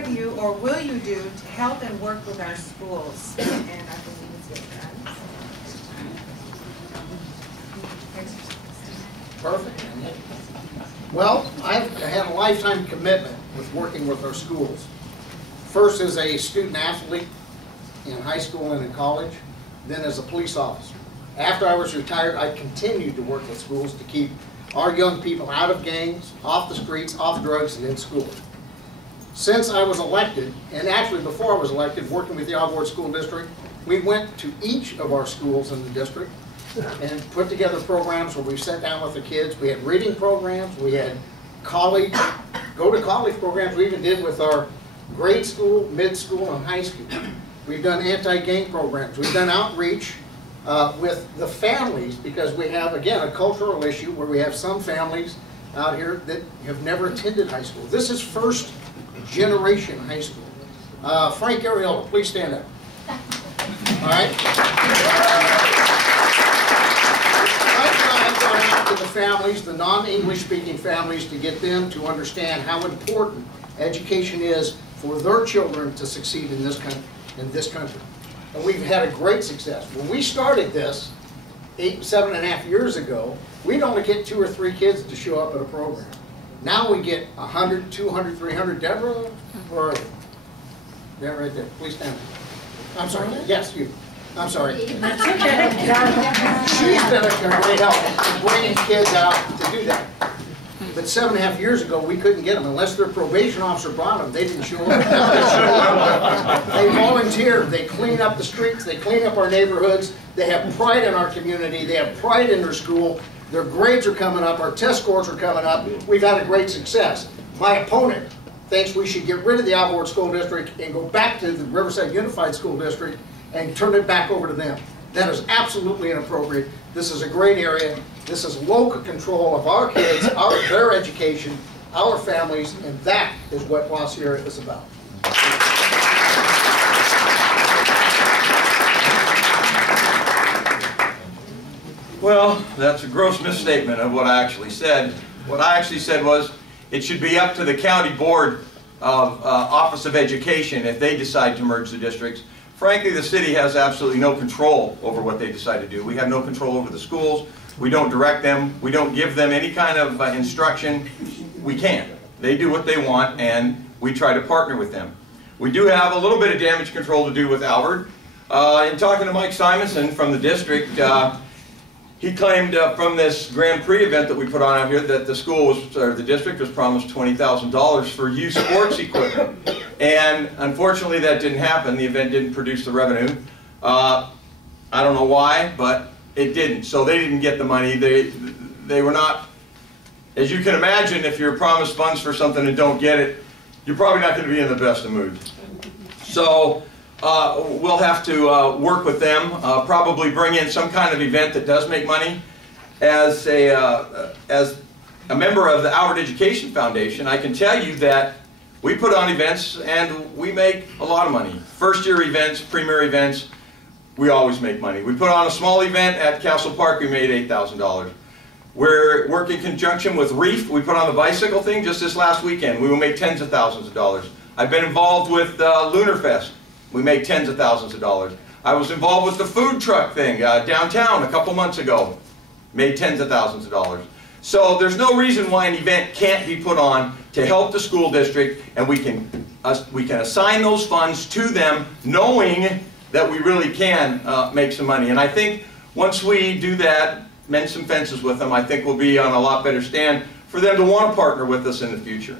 have you, or will you do, to help and work with our schools? And I believe it's your turn. Perfect. Well, I've had a lifetime commitment with working with our schools. First as a student athlete in high school and in college, then as a police officer. After I was retired, I continued to work with schools to keep our young people out of gangs, off the streets, off drugs, and in school. Since I was elected, and actually before I was elected, working with the Alvord School District, we went to each of our schools in the district and put together programs where we sat down with the kids. We had reading programs, we had college, go-to-college programs. We even did with our grade school, mid-school, and high school. We've done anti-gang programs. We've done outreach with the families, because we have, again, a cultural issue where we have some families out here that have never attended high school. This is first generation high school. Frank Ariola, please stand up. All right. I've gone out to the families, the non-English speaking families, to get them to understand how important education is for their children to succeed in this country. And we've had a great success. When we started this 7.5 years ago, we'd only get 2 or 3 kids to show up at a program. Now we get 100, 200, 300. Deborah, where are you? Yeah, right there. Please stand up. I'm sorry. Yes, you. I'm sorry. She's been a great help in bringing kids out to do that. But 7.5 years ago, we couldn't get them unless their probation officer brought them. They didn't show up. They volunteered. They clean up the streets. They clean up our neighborhoods. They have pride in our community. They have pride in their school. Their grades are coming up. Our test scores are coming up. We've had a great success. My opponent thinks we should get rid of the Alvord School District and go back to the Riverside Unified School District and turn it back over to them. That is absolutely inappropriate. This is a great area. This is local control of our kids, their education, our families, and that is what La Sierra is about. Well, that's a gross misstatement of what I actually said. What I actually said was it should be up to the county board of Office of Education if they decide to merge the districts. Frankly, the city has absolutely no control over what they decide to do. We have no control over the schools. We don't direct them. We don't give them any kind of instruction. We can't. They do what they want, and we try to partner with them. We do have a little bit of damage control to do with Alvord. In talking to Mike Simonson from the district, he claimed from this Grand Prix event that we put on out here that the school was, or the district was promised $20,000 for youth sports equipment. And unfortunately that didn't happen. The event didn't produce the revenue. I don't know why, but it didn't. So they didn't get the money. They were not, as you can imagine, if you're promised funds for something and don't get it, you're probably not going to be in the best of moods. So we'll have to work with them, probably bring in some kind of event that does make money. As a member of the Alvord Education Foundation, I can tell you that we put on events and we make a lot of money. First year events, premier events, we always make money. We put on a small event at Castle Park, we made $8,000. We're working in conjunction with Reef. We put on the bicycle thing just this last weekend. We will make tens of thousands of dollars. I've been involved with Lunar Fest. We made tens of thousands of dollars. I was involved with the food truck thing downtown a couple months ago. Made tens of thousands of dollars. So there's no reason why an event can't be put on to help the school district, and we can assign those funds to them knowing that we really can make some money. And I think once we do that, mend some fences with them, I think we'll be on a lot better stand for them to want to partner with us in the future.